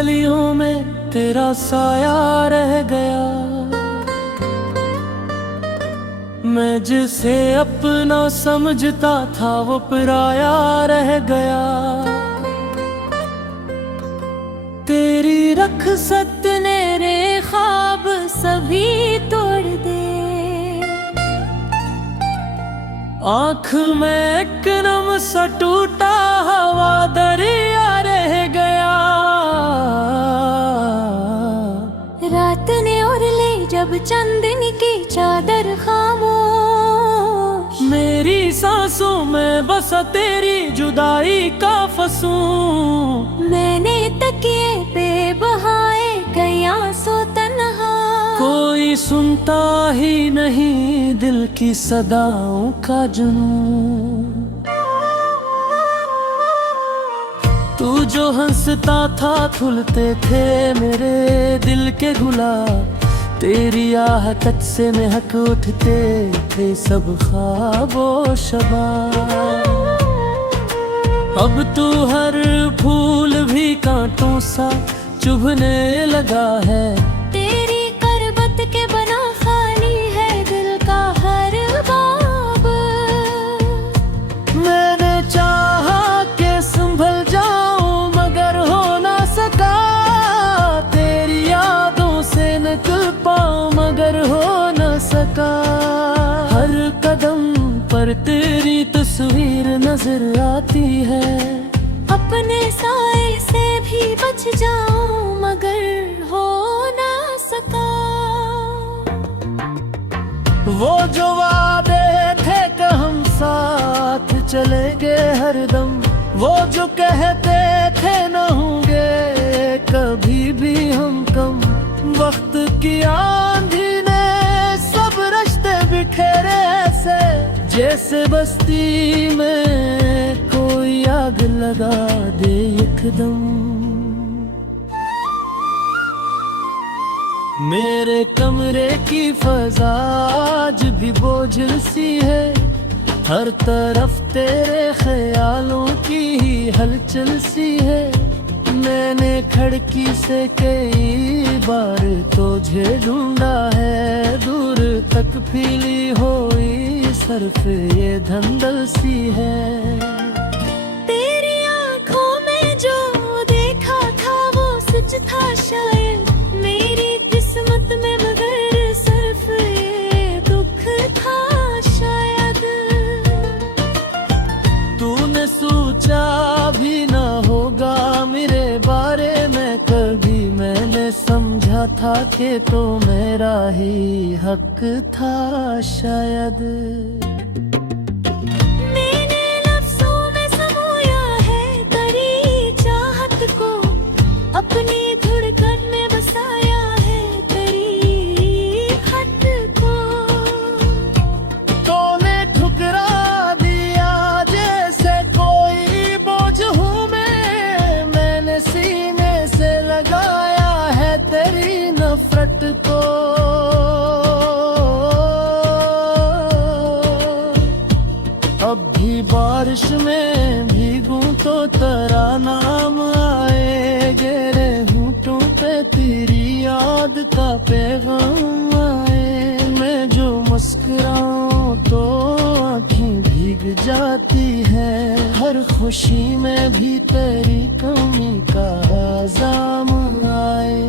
गलियों में तेरा साया रह गया। मैं जिसे अपना समझता था वो पराया रह गया। तेरी रखसत ने रे ख्वाब सभी तोड़ दे। आँख में एक नम सा टूटा हवा दरिया रह गया। रात ने ओढ़ ले जब चांदनी की चादर खामोश। मेरी सांसों में बसा तेरी जुदाई का फसूं। मैंने तकिए पे बहाए कई आंसू तन्हा। कोई सुनता ही नहीं दिल की सदाओं का जुनून। तू जो हंसता था खुलते थे मेरे दिल के गुलाब। तेरी आहट से महक उठते थे सब ख्वाबो शबाब। अब तू हर फूल भी कांटों सा चुभने लगा है। तेरी करबत के बना खाली है दिल का हर बाब। मैंने चाहा के संभल जाऊं मगर हो ना सका। तेरी यादों से निकल पाऊं मगर हो ना सका। हर कदम पर तेरी तस्वीर नजर आती है। अपने साए से भी बच जाऊं मगर हो ना सका। वो जो वादे थे कि हम साथ चलेंगे हरदम। वो जो कहते थे न होंगे कभी भी हम कम। वक्त की आंधी ने सब रिश्ते बिखेरे ऐसे जैसे बस्ती में कोई आग लगा दे एकदम। मेरे कमरे की फजा आज भी बोझल सी है। हर तरफ तेरे ख्यालों की ही हलचल सी है। मैंने खिड़की से कई बार तुझे ढूंढा है। दूर तक फीली हुई सरफ ये धंधल सी है। तेरी आंखों में जो देखा था वो सच था शायद मेरी किस्मत में मगर सिर्फ ये दुख था शायद। तूने सोचा भी ना होगा मेरे बारे में कभी। मैंने समझा था कि तो मेरा ही हक था शायद। मैंने लफ्ज़ों में समोया है तेरी चाहत को। अपनी धड़कन में बसाया है तेरी खत को। तूने ठुकरा दिया जैसे कोई बोझ हूँ मैं। मैंने सीने से लगाया है तेरी नफरत को। अब भी बारिश में भीगूं तो तेरा नाम आए। गहरे होठों पे तेरी याद का पैगाम आए। मैं जो मुस्कुराऊं तो आँखें भीग जाती है। हर खुशी में भी तेरी कमी का आज़ाम आए।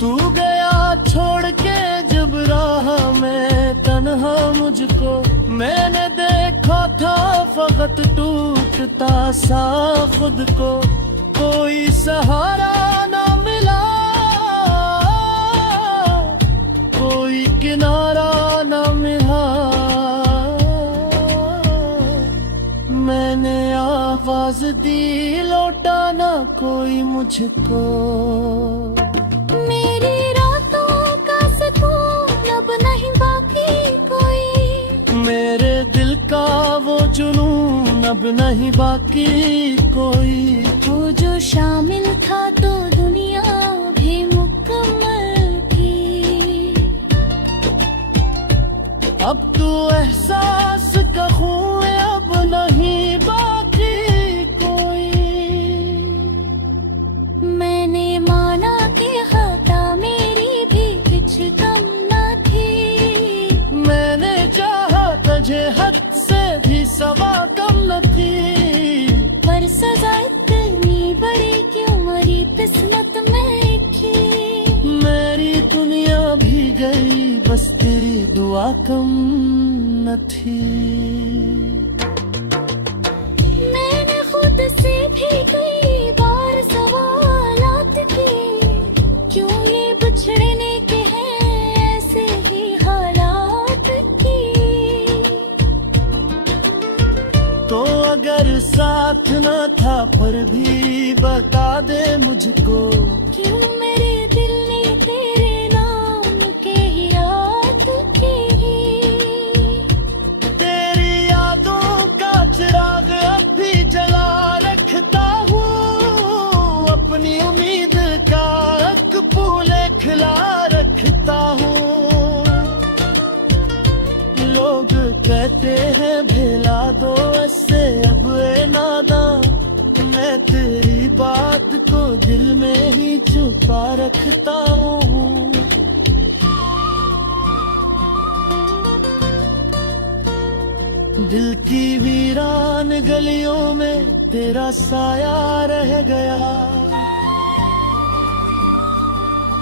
तू गया छोड़ के जब राह में तन्हा मुझको। मैंने देखा था फकत टूटता सा खुद को। कोई सहारा ना मिला कोई किनारा ना मिला। मैंने आवाज दी लौटा ना कोई मुझको। मेरी रातों का सुकून अब नहीं बाकी कोई। मेरे दिल का वो जुनून अब नहीं बाकी कोई। वो जो शामिल था तो दुनिया भी मुकम्मल थी। अब तो एहसास का खून अब नहीं बाकी कोई। मैंने कम न थी। मैंने खुद से भी कई बार सवालात किए, क्यों ये बिछड़ने के हैं ऐसे ही हालात की। तो अगर साथ न था पर भी बता दे मुझको, क्यों मेरे दिल ने तेरे नाम के ही रात की। तेरी यादों का चिराग अब भी जला रखता हूँ, अपनी उम्मीद का एक फूले खिला रखता हूँ। लोग कहते हैं भेला दो ऐसे अब ए नादां, मैं तेरी बात को दिल में ही छुपा रखता हूँ। दिल की वीरान गलियों में तेरा साया रह गया,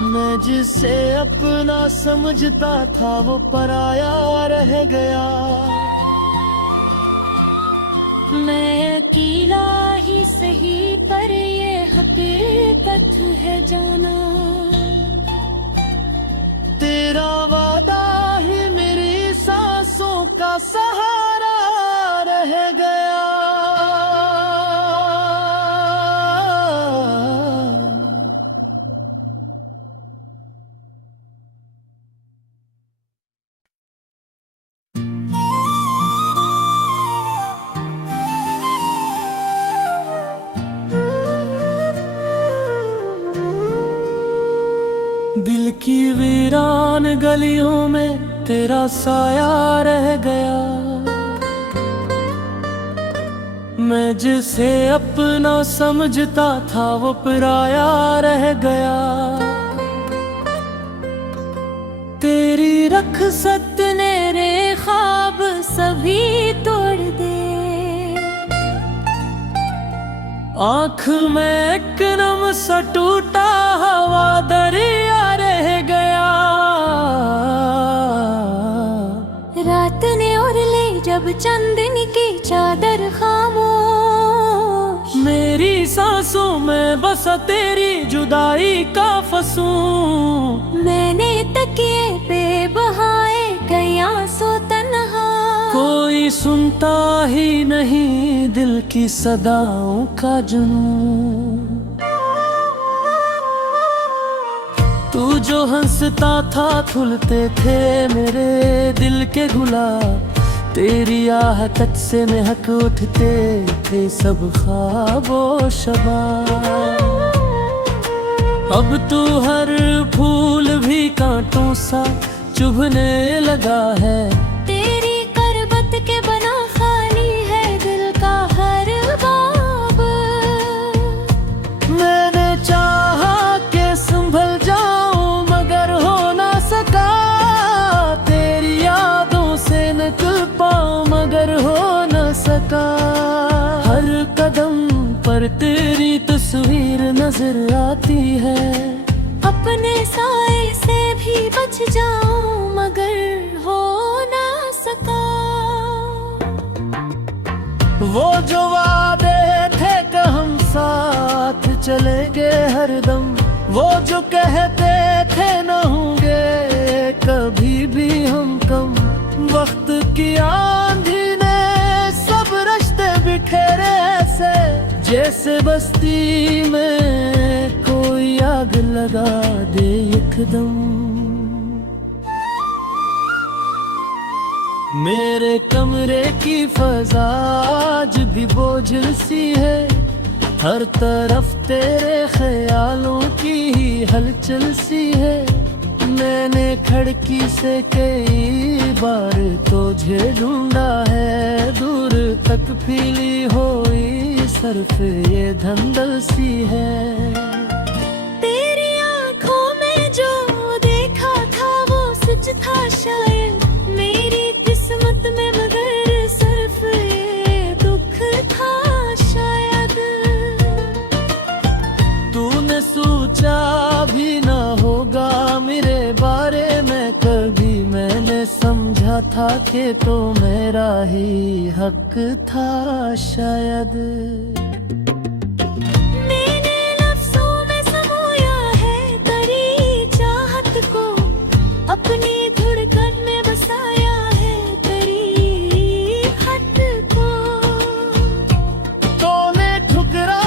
मैं जिसे अपना समझता था वो पराया रह गया। मैं अकेला ही सही पर ये हकीकत है जाना, तेरा वादा ही मेरी सांसों का सहारा रह गया। दिल की वीरान गलियों में तेरा साया रह गया, मैं जिसे अपना समझता था वो पराया रह गया। तेरी रखसत ने रे ख्वाब सभी तोड़ दे, आँख में एक नम सा टूटा हवा दरिया रह गया। रात ने और ले जब चांदनी की चादर खामोश, मेरी सांसों में बसा तेरी जुदाई का फसूं। मैंने तकिए पे बहाए कई आंसू तन्हा, कोई सुनता ही नहीं दिल की सदाओं का जुनून। तू जो हंसता था खुलते थे मेरे दिल के गुलाब, तेरी आहट से महक उठते थे सब ख्वाबो शबाब। अब तू हर फूल भी कांटों सा चुभने लगा है, तेरी करबत के बना खाली है दिल का हर बाब। मैंने चाहा के संभल जाऊं मगर हो ना सका, तेरी यादों से निकल पाऊं मगर हो ना सका। हर कदम पर तेरी तस्वीर नजर आती है, अपने साए से भी बच जाऊं मगर हो ना सका। वो जो वादे थे कि हम साथ चलेंगे हरदम, वो जो कहते थे न होंगे कभी भी हम कम। वक्त की आंधी ने सब रिश्ते बिखेरे ऐसे, जैसे बस्ती में कोई आग लगा दे एकदम। मेरे कमरे की फजा आज भी बोझल सी है, हर तरफ तेरे ख्यालों की ही हलचल सी है। मैंने खिड़की से कई बार तुझे ढूंढा है, दूर तक पीली हुई सर्फ ये धंधल सी है। तेरी आंखों में जो देखा था वो सच था शायद, मेरी किस्मत में मगर सिर्फ ये दुख था शायद। तूने सोचा भी ना होगा मेरे बारे में कभी, मैंने समझा समझा था कि तो मेरा ही हक था शायद। मैंने लफ्ज़ों में समोया है तेरी चाहत को, अपनी धड़कन में बसाया है तेरी खत को। तूने ठुकरा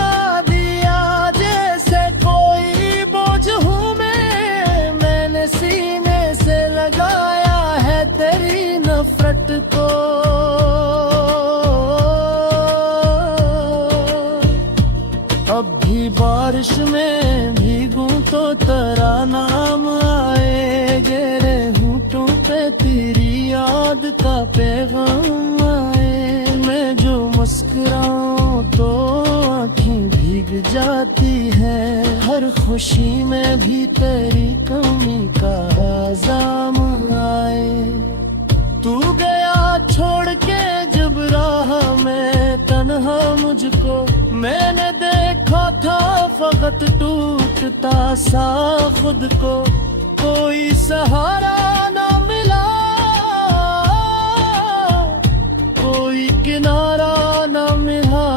दिया जैसे कोई बोझ हूँ मैंने सीने से लगाया है तेरी नफरत को। अब भी बारिश में भीगूं तो तेरा नाम आए, गिरे होंठों पे तेरी याद का पैगाम आए। मैं जो मुस्कुराऊं तो आँखें भीग जाती है, हर खुशी में भी तेरी कमी का आज़ाम आए। तू गया छोड़ के जब राह में तन्हा मुझको, मैंने देखा था फकत टूटता सा खुद को। कोई सहारा ना मिला, कोई किनारा ना मिला।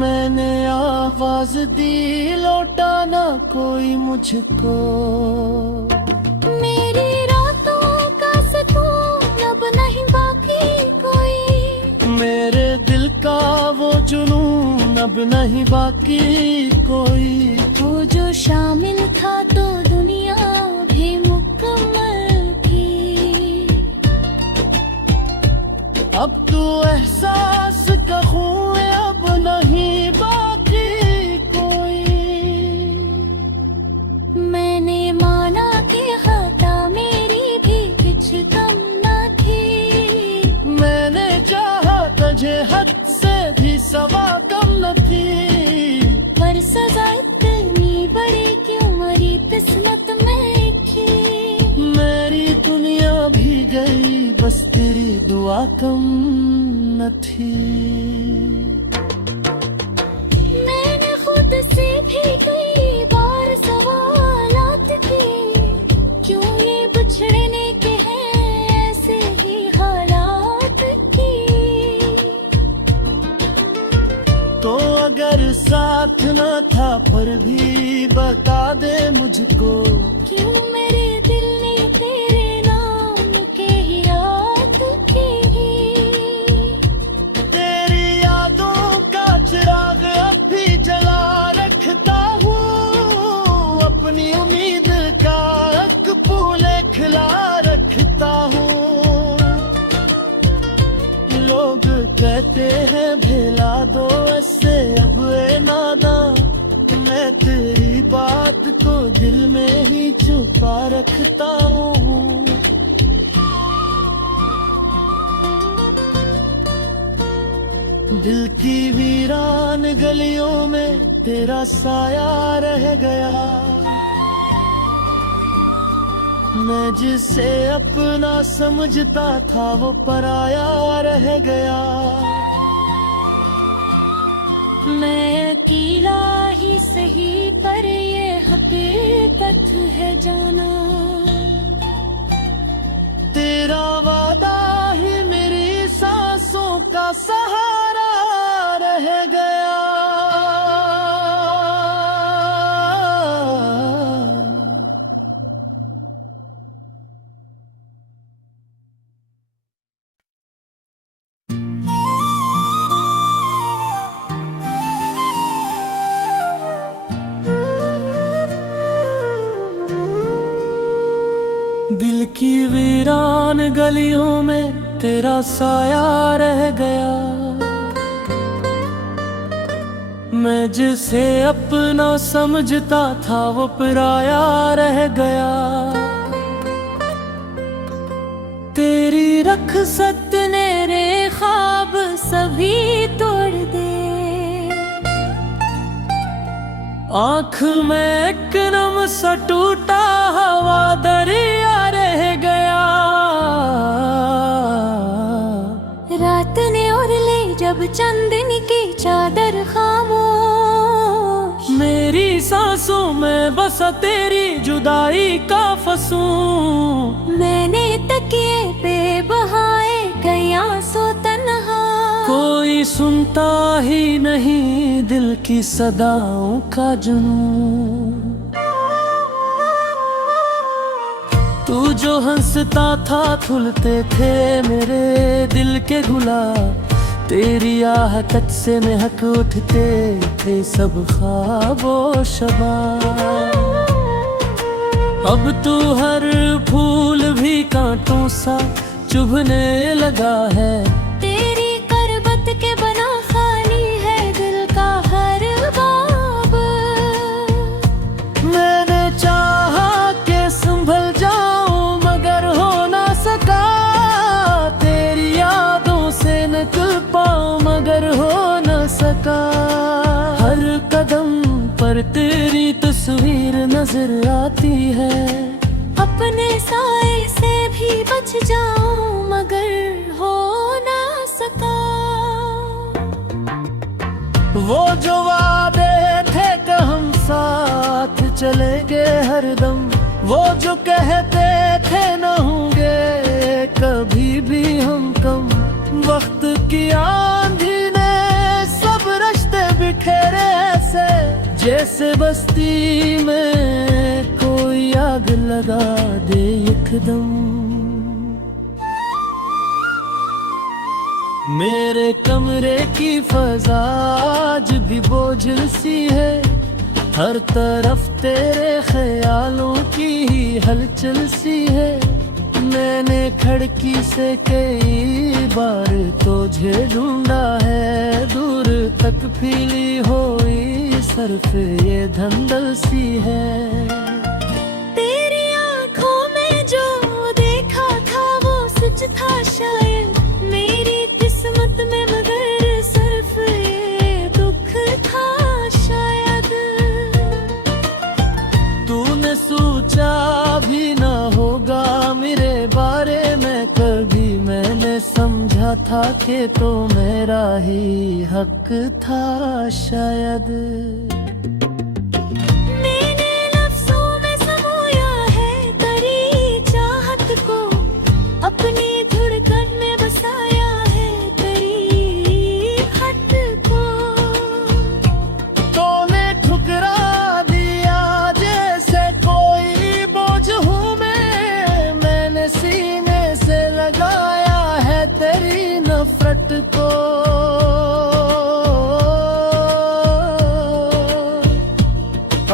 मैंने आवाज दी लौटा ना कोई मुझको। मेरी रातों का सुकून अब नहीं बाकी कोई, मेरे दिल का वो जुनून अब नहीं बाकी कोई। वो जो शामिल था तो दुनिया भी मुकम्मल थी। अब तू एहसास का खून अब नहीं बाकी कोई। मैंने माना कि खता मेरी भी कुछ कम न थी। मैंने चाहा तुझे हद से भी सवा कम न थी। पर सजा इतनी बड़ी क्यों मरी किस्मत में थी। मेरी दुनिया भी गई बस तेरी दुआ कम न थी। मैंने खुद से भी कई बार सवालात किए, क्यों ये बिछड़ने के हैं ऐसे ही हालात की। तो अगर साथ न था पर भी बता दे मुझको, क्यों मेरे दिल ने तेरे नाम के ही याद की। तेरी यादों का चिराग अब भी जला रखता हूँ, अपनी उम्मीद का एक फूले खिला रखता हूँ। लोग कहते हैं भेला दो ऐसे अब ए नादा, मैं तेरी बात को दिल में ही छुपा रखता हूँ। दिल की वीरान गलियों में तेरा साया रह गया, मैं जिसे अपना समझता था वो पराया रह गया। मैं अकेला ही सही पर ये हकीकत है जाना। तेरा वादा ही मेरी सांसों का सहारा रह गया। दिल की वीरान गलियों में तेरा साया रह गया, मैं जिसे अपना समझता था वो पराया रह गया। तेरी रखसत ने रे ख्वाब सभी तोड़ दे, आँख में एक नम सा टूटा हवा दरिया रह गया। रात ने और ले जब चंदन की चादर खामोश, मेरी सांसों में बसा तेरी जुदाई का फसूं। मैंने तकिए पे बहाए कई आंसू तन्हा, कोई सुनता ही नहीं दिल की सदाओं का जुनून। तू जो हंसता था खुलते थे मेरे दिल के गुलाब, तेरी आहकत से महक उठते थे सब ख्वाबो शबाब। अब तू हर फूल भी कांटों सा चुभने लगा है, तेरी करबत के बना खाली है दिल का हर बाब। मैंने चाहा के संभल जाऊं मगर हो ना सका, तेरी यादों से निकल पाऊं मगर हो न सका। हर कदम पर तेरी तस्वीर नजर आती है, अपने साए से भी बच जाऊं मगर हो ना सका। वो जो वादे थे कि हम साथ चलेंगे हरदम, वो जो कहते थे न होंगे कभी भी हम कम। वक्त की आंधी ने सब रिश्ते बिखेरे ऐसे, जैसे बस्ती में कोई आग लगा दे एकदम। मेरे कमरे की फजा आज भी बोझल सी है, हर तरफ तेरे ख्यालों की ही हलचल सी है। मैंने खिड़की से कई बार तुझे ढूंढा है, दूर तक फीली हुई सरफ ये धंधल सी है। तेरी आंखों में जो देखा था वो सच था शायद, मेरी किस्मत में मगर सिर्फ ये दुख था शायद। तूने सोचा भी ना होगा मेरे बारे में कभी, मैंने समझा था कि तो मेरा ही हक था शायद। मैंने लफ्जों में समोया है तेरी चाहत को, अपनी धड़कन में बसाया है तेरी खत को। तूने ठुकरा दिया जैसे कोई बोझ हूँ मैं, मैंने सीने से लगाया है तेरी नफरत को।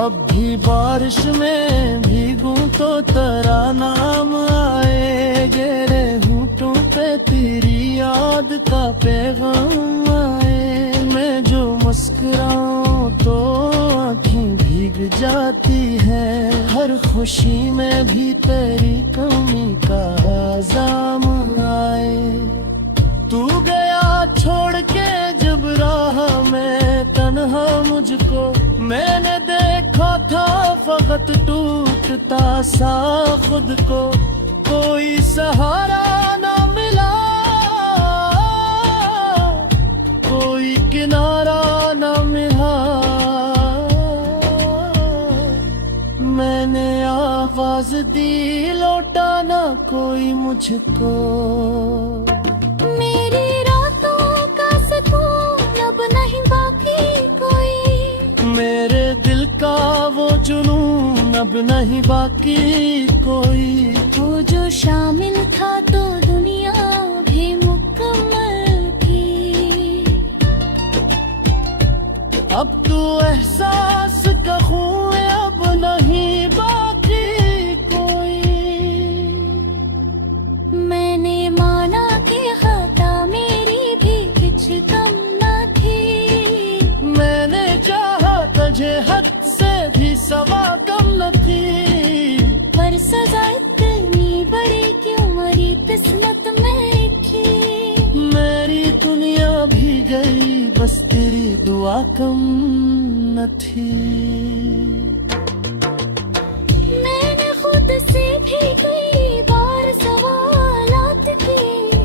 अब भी बारिश में भीगूं तो तेरा नाम आए, गिरे होंठों पे तेरी याद का पैगाम आए। मैं जो मुस्कुराऊं तो आँखें भीग जाती है, हर खुशी में भी तेरी कमी का इल्जाम आए। तू गया छोड़ के जब राह में तन्हा मुझको, मैंने देखा था फकत टूटता सा खुद को। कोई सहारा ना मिला, कोई किनारा ना मिला, मैंने आवाज दी लौटा ना कोई मुझको। मेरी रातों का सुकून अब नहीं बाकी कोई, मेरे दिल का वो जुनून अब नहीं बाकी कोई। वो जो शामिल था तो दुनिया भी मुकम्मल थी। अब तू एहसास का खून अब नहीं बाकी कोई। मैंने माना कि खता मेरी भी कुछ कम न थी, मैंने चाहा तुझे हद से भी सवा कम न थी। पर सजा इतनी बड़ी क्यों मरी किस्मत में थी। मेरी दुनिया भी गई बस तेरी दुआ कम न थी। मैंने खुद से भी कई बार सवालात किए,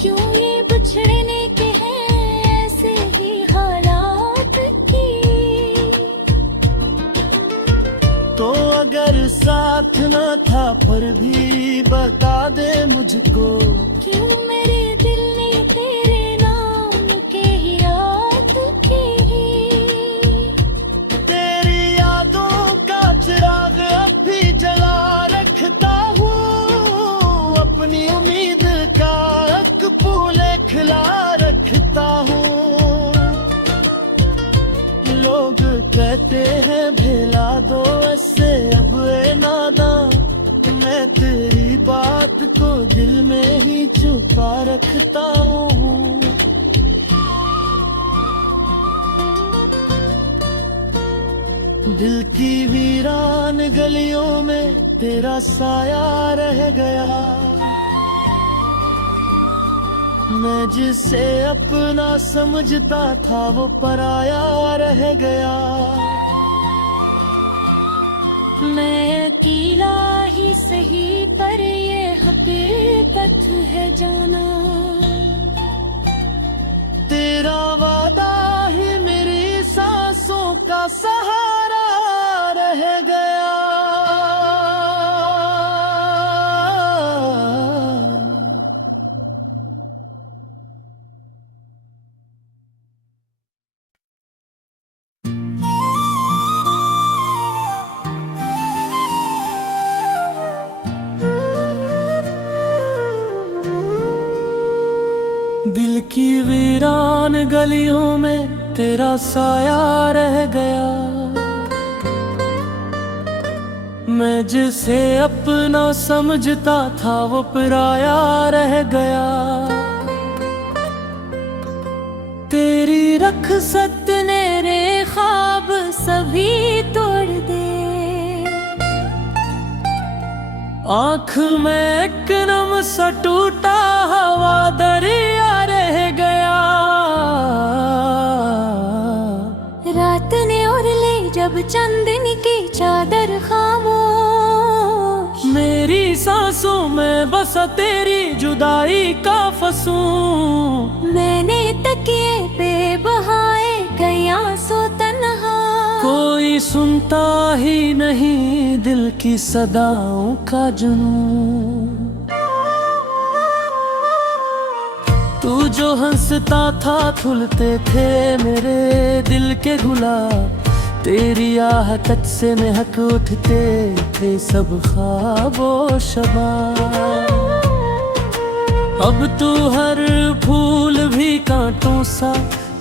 क्यों ये बिछड़ने के हैं ऐसे ही हालात की। तो अगर साथ न था पर भी बता दे मुझको, क्यों मेरे दिल ने तेरे नाम के ही याद की। तेरी यादों का चिराग अब भी जला रखता हूँ, अपनी उम्मीद का एक फूले खिला रखता हूँ। लोग कहते हैं भेला दो ऐसे अब ए नादां, मैं तेरी बात को दिल में ही छुपा रखता हूँ। दिल की वीरान गलियों में तेरा साया रह गया, मैं जिसे अपना समझता था वो पराया रह गया। मैं अकेला ही सही पर ये हकीकत है जाना, तेरा वादा ही मेरी सांसों का सहारा रह गया। दिल की वीरान गलियों में तेरा साया रह गया, मैं जिसे अपना समझता था वो पराया रह गया। तेरी रखसत ने रे ख्वाब सभी तोड़ दे, आँख में एक नम सा टूटा हवा दरिया रह गया। रात ने और ले जब चांदनी की चादर खामोश, मेरी सांसों में बसा तेरी जुदाई का फसूं। मैंने तकिए पे बहाए गया सो तन्हा, कोई सुनता ही नहीं दिल की सदाओं का जुनून। तू जो हंसता था खुलते थे मेरे दिल के गुलाब, तेरी आहट से महक उठते थे सब ख्वाबो शबाब। अब तू हर फूल भी कांटों सा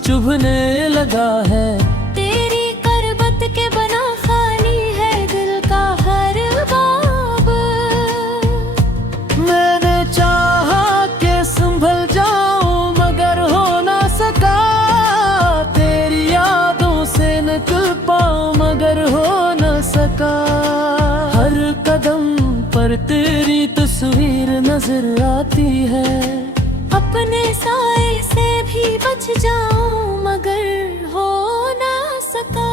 चुभने लगा है, तेरी करबत के बना खाली है दिल का हर बाब। मैंने चाहा के संभल जाऊं मगर हो ना सका, तेरी यादों से निकल पाऊं मगर हो न सका। हर कदम पर तेरी तस्वीर नजर आती है, अपने साए से भी बच जाऊं मगर हो ना सका।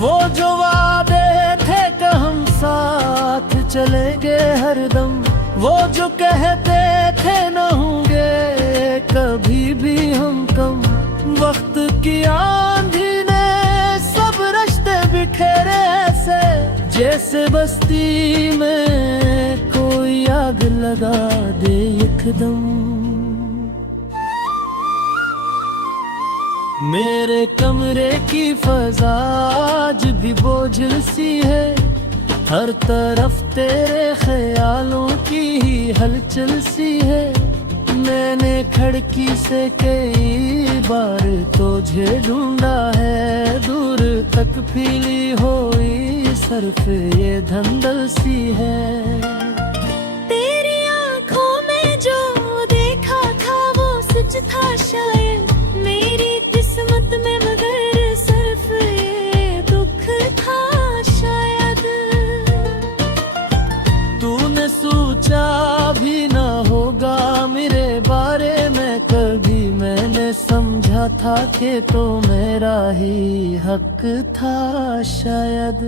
वो जो वादे थे कि हम साथ चलेंगे हरदम, वो जो कहते थे न होंगे कभी भी हम कम। वक्त की आंधी ने सब रिश्ते बिखेरे ऐसे, जैसे बस्ती में कोई आग लगा दे एकदम। मेरे कमरे की फजा आज भी बोझल सी है, हर तरफ तेरे ख्यालों की ही हलचल सी है। मैंने खिड़की से कई बार तुझे ढूंढा है, दूर तक फीली हुई सरफ ये धंधल सी है। तेरी आंखों में जो देखा था वो सच था शायद, मेरी किस्मत में मगर सिर्फ ये दुख था शायद। तूने सोचा भी ना होगा मेरे बारे में कभी, मैंने समझा था कि तो मेरा ही हक था शायद।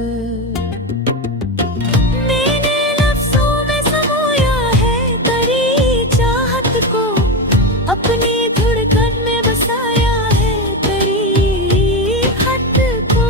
मैंने लफ्जों में समोया है तेरी चाहत को, अपनी धड़कन में बसाया है तेरी खत को।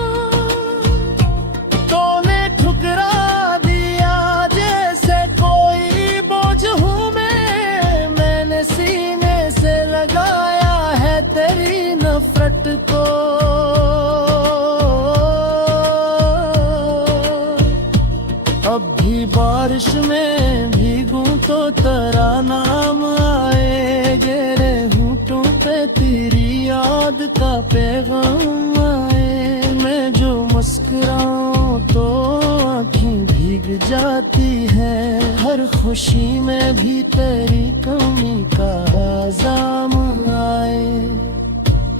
जाती है, हर खुशी में भी तेरी कमी का इल्जाम आए।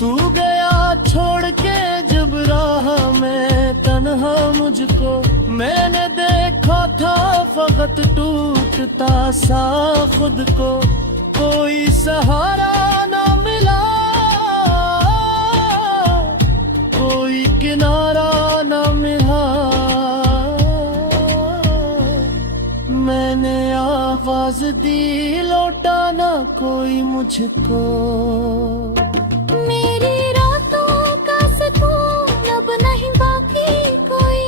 तू गया छोड़ के जब राह में तन्हा मुझको, मैंने देखा था फकत टूटता सा खुद को। कोई सहारा ना मिला, कोई किनारा ना मिला, मैंने आवाज दी लौटा ना कोई मुझको। मेरी रातों का सुकून अब नहीं बाकी कोई,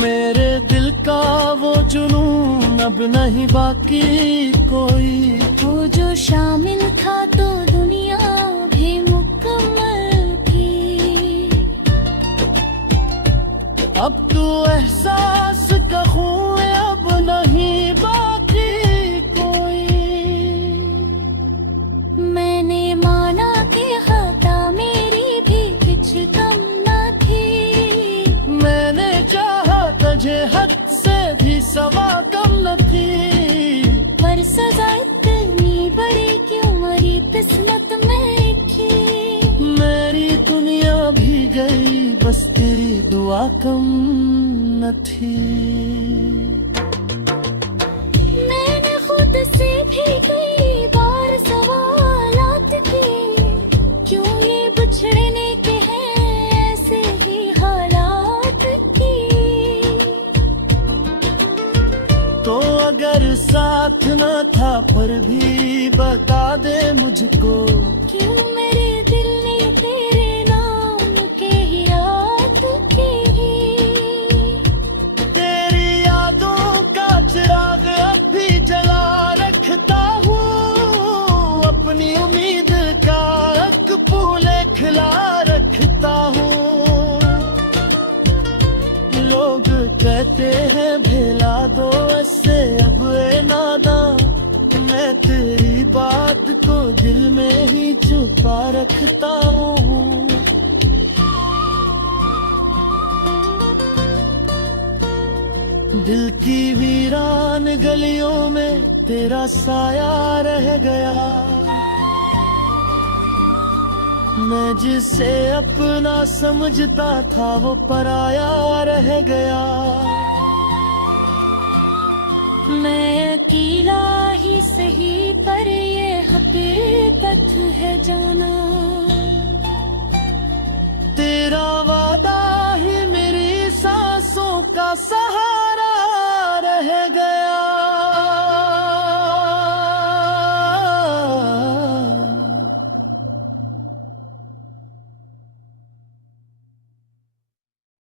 मेरे दिल का वो जुनून अब नहीं बाकी कोई। वो जो शामिल था तो दुनिया भी मुकम्मल थी। अब तू एहसास का खून अब नहीं बाकी कोई। मैंने माना कि खता मेरी भी कुछ कम न थी। मैंने चाहा तुझे हद से भी सवा कम न थी, पर सजा इतनी बड़ी क्यों मरी किस्मत में की। मेरी दुनिया भी गई बस तेरी दुआ कम न थी। मैंने खुद से भी कई बार सवालात किए, क्यों ये बिछड़ने के हैं ऐसे ही हालात की। तो अगर साथ न था पर भी बता दे मुझको, क्यों मेरे दिल ने तेरे नाम के ही रात की। तेरी यादों का चिराग अब भी जला रखता हूँ, अपनी उम्मीद का एक फूले खिला रखता हूँ। लोग कहते हैं भेला दो ऐसे अब ए नादा, मैं तेरी बात को दिल में ही छुपा रखता हूँ। दिल की वीरान गलियों में तेरा साया रह गया, मैं जिसे अपना समझता था वो पराया रह गया। मैं अकेला ही सही पर ये हकीकत है जाना। तेरा वादा